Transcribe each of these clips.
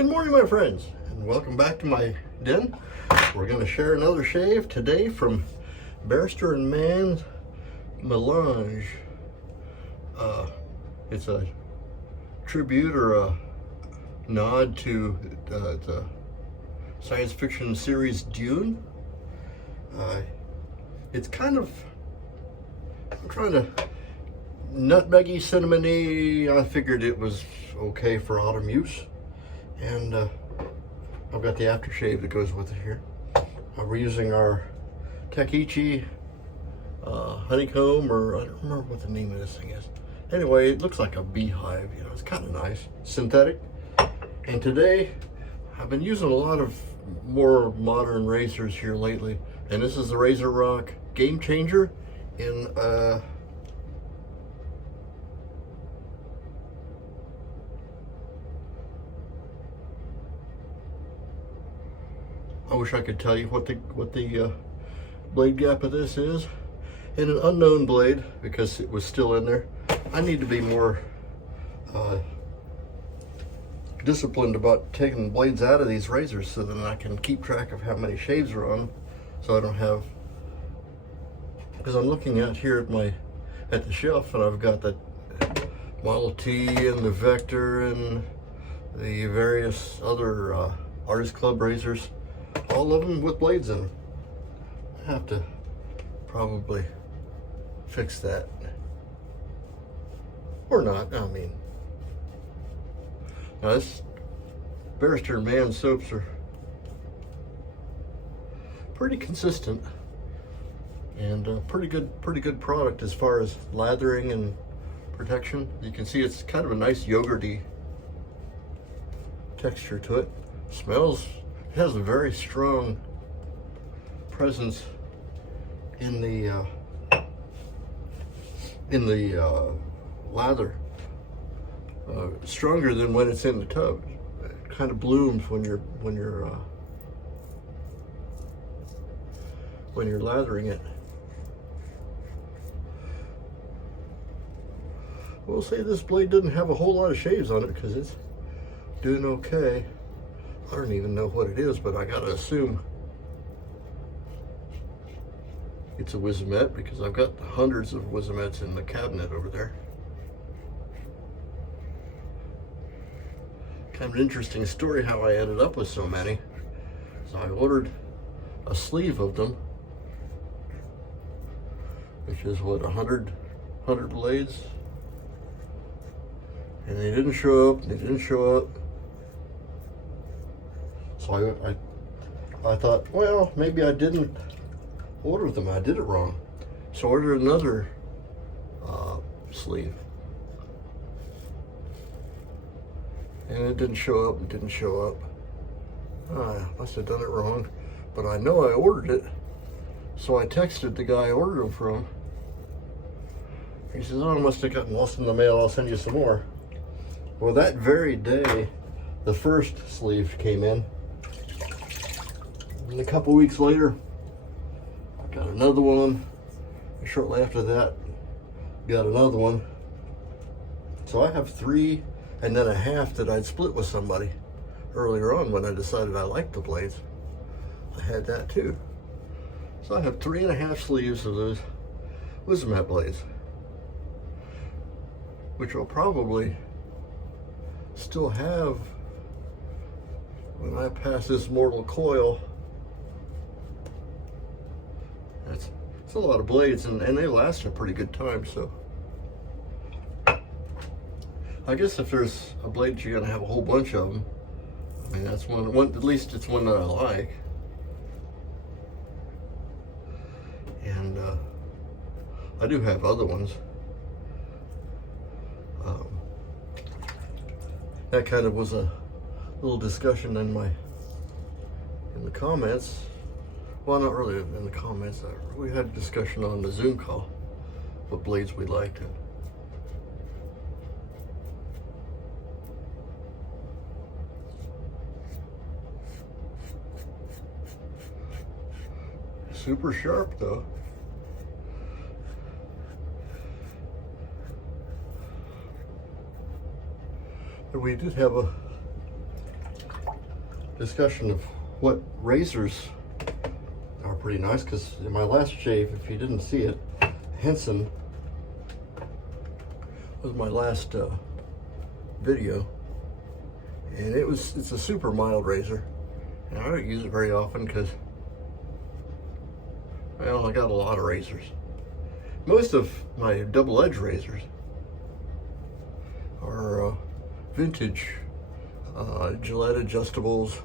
Good morning, my friends, and welcome back to my den. We're going to share another shave today from Barrister and Mann's Melange. It's a tribute or a nod to the science fiction series Dune. It's kind of, I'm trying to, nutmeggy, cinnamony. I figured it was okay for autumn use. And I've got the aftershave that goes with it here. We're using our Takichi honeycomb, or I don't remember what the name of this thing is. Anyway, it looks like a beehive, you know, it's kind of nice. Synthetic. And today, I've been using a lot of more modern razors here lately. And this is the Razor Rock GameChanger in I wish I could tell you what the blade gap of this is. In an unknown blade, because it was still in there. I need to be more disciplined about taking the blades out of these razors so that I can keep track of how many shaves are on them, so I don't have, because I'm looking at here at the shelf, and I've got the Model T and the Vector and the various other Artist Club razors, all of them with blades in them. I have to probably fix that. Or not, I mean. Now this Barrister and Mann soaps are pretty consistent and pretty good product as far as lathering and protection. You can see it's kind of a nice yogurty texture to it. Smells, it has a very strong presence in the lather, stronger than when it's in the tub. It kind of blooms when you're lathering it. We'll say this blade doesn't have a whole lot of shaves on it because it's doing okay. I don't even know what it is, but I gotta assume it's a Wizamet because I've got hundreds of Wizamets in the cabinet over there. Kind of an interesting story how I ended up with so many. So I ordered a sleeve of them, which is what, 100 blades, and they didn't show up. So I thought, well, maybe I didn't order them, I did it wrong. So I ordered another sleeve, and it didn't show up. I must have done it wrong, but I know I ordered it. So I texted the guy I ordered them from. He says, oh, I must have gotten lost in the mail, I'll send you some more. Well, that very day, the first sleeve came in. And a couple weeks later, I got another one. Shortly after that, got another one. So I have 3 and then a half that I'd split with somebody earlier on when I decided I liked the blades. I had that too. So I have 3.5 sleeves of those Wizamet blades, which I'll probably still have when I pass this mortal coil. It's a lot of blades, and they last a pretty good time, so. I guess if there's a blade you're gonna have a whole bunch of them, I mean, that's one, at least it's one that I like. And I do have other ones. That kind of was a little discussion in the comments. Well, not really in the comments. We had a discussion on the Zoom call, what blades we liked. Super sharp though. We did have discussion of what razors are pretty nice, because in my last shave, if you didn't see it, Henson was my last video, and it's a super mild razor, and I don't use it very often because, well, I got a lot of razors. Most of my double-edged razors are vintage Gillette adjustables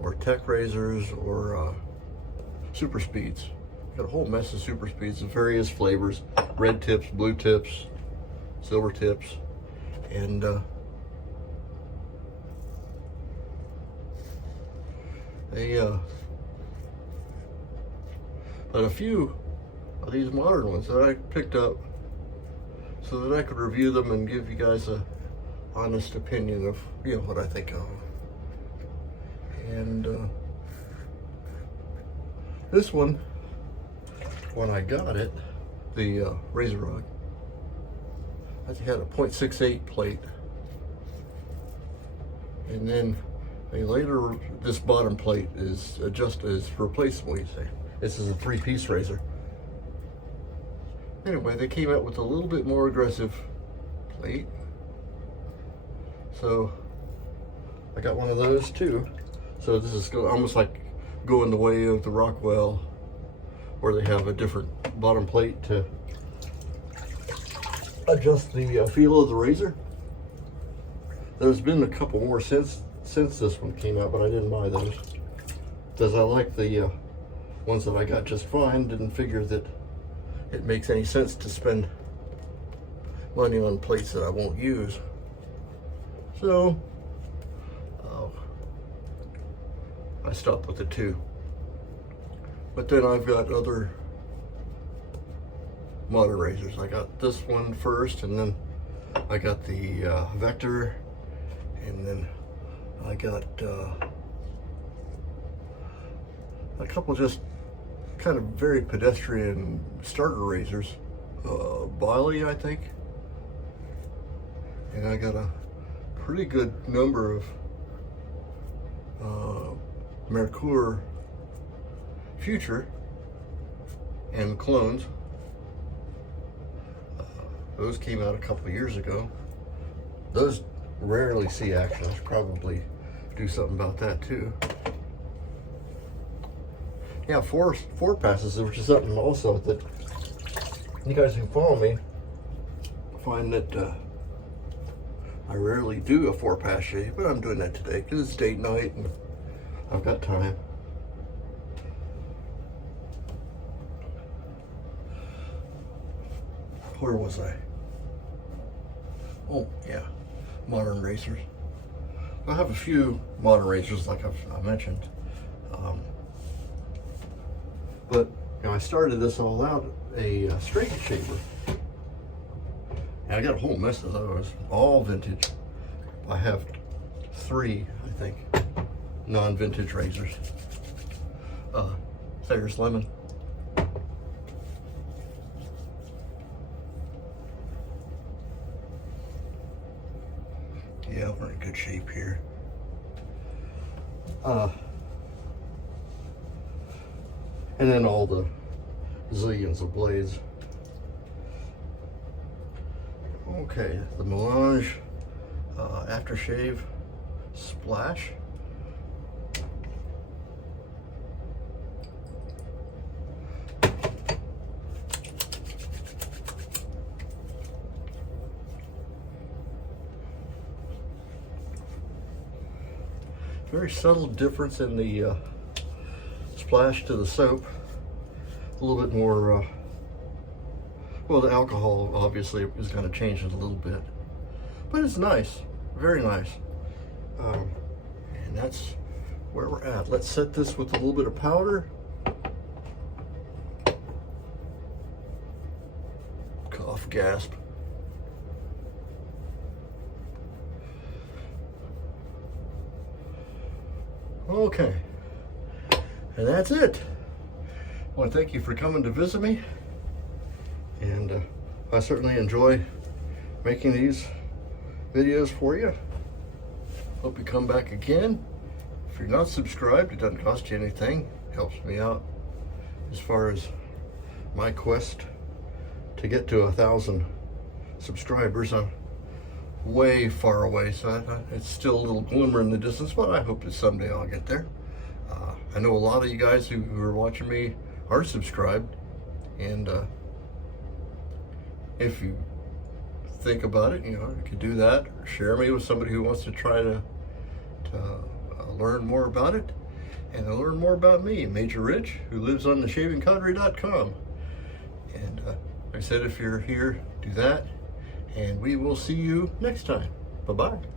or tech razors or super speeds. Got a whole mess of super speeds of various flavors: red tips, blue tips, silver tips, and but a few of these modern ones that I picked up so that I could review them and give you guys a honest opinion of, you know, what I think of them. And this one, when I got it, the razor rod, I had a .68 plate, and then later this bottom plate is replaceable, you say. This is a 3-piece razor. Anyway, they came out with a little bit more aggressive plate, so I got one of those too. So this is almost like going the way of the Rockwell, where they have a different bottom plate to adjust the feel of the razor. There's been a couple more since this one came out, but I didn't buy those because I like the ones that I got just fine. Didn't figure that it makes any sense to spend money on plates that I won't use. So I stopped with the 2. But then I've got other modern razors. I got this one first, and then I got the Vector, and then I got a couple just kind of very pedestrian starter razors. Biley, I think. And I got a pretty good number of Merkur Future and clones. Those came out a couple of years ago. Those rarely see action. I should probably do something about that too. Yeah, four passes, which is something also that you guys who follow me find that I rarely do a 4-pass shave, but I'm doing that today because it's date night and I've got time. Where was I? Oh, yeah, modern razors. I have a few modern razors, like I mentioned. But you know, I started this all out a straight shaver. And I got a whole mess of those, all vintage. I have 3, I think, non-vintage razors. There's Lemon. Yeah, we're in good shape here. And then all the zillions of blades. Okay, the Melange aftershave splash. Very subtle difference in the splash to the soap. A little bit more, well, the alcohol obviously is going to change it a little bit, but it's nice, very nice. And that's where we're at. Let's set this with a little bit of powder. Cough, gasp. Okay, and that's it. I want to thank you for coming to visit me, and I certainly enjoy making these videos for you. Hope you come back again. if you're not subscribed, it doesn't cost you anything. Helps me out as far as my quest to get to 1,000 subscribers. I'm way far away, so it's still a little glimmer in the distance, but I hope that someday I'll get there. I know a lot of you guys who are watching me are subscribed, and if you think about it, you could do that, or share me with somebody who wants to try to learn more about it, and to learn more about me, Major Rich, who lives on theshavingcountry.com. And like I said, if you're here, do that, and we will see you next time. Bye-bye.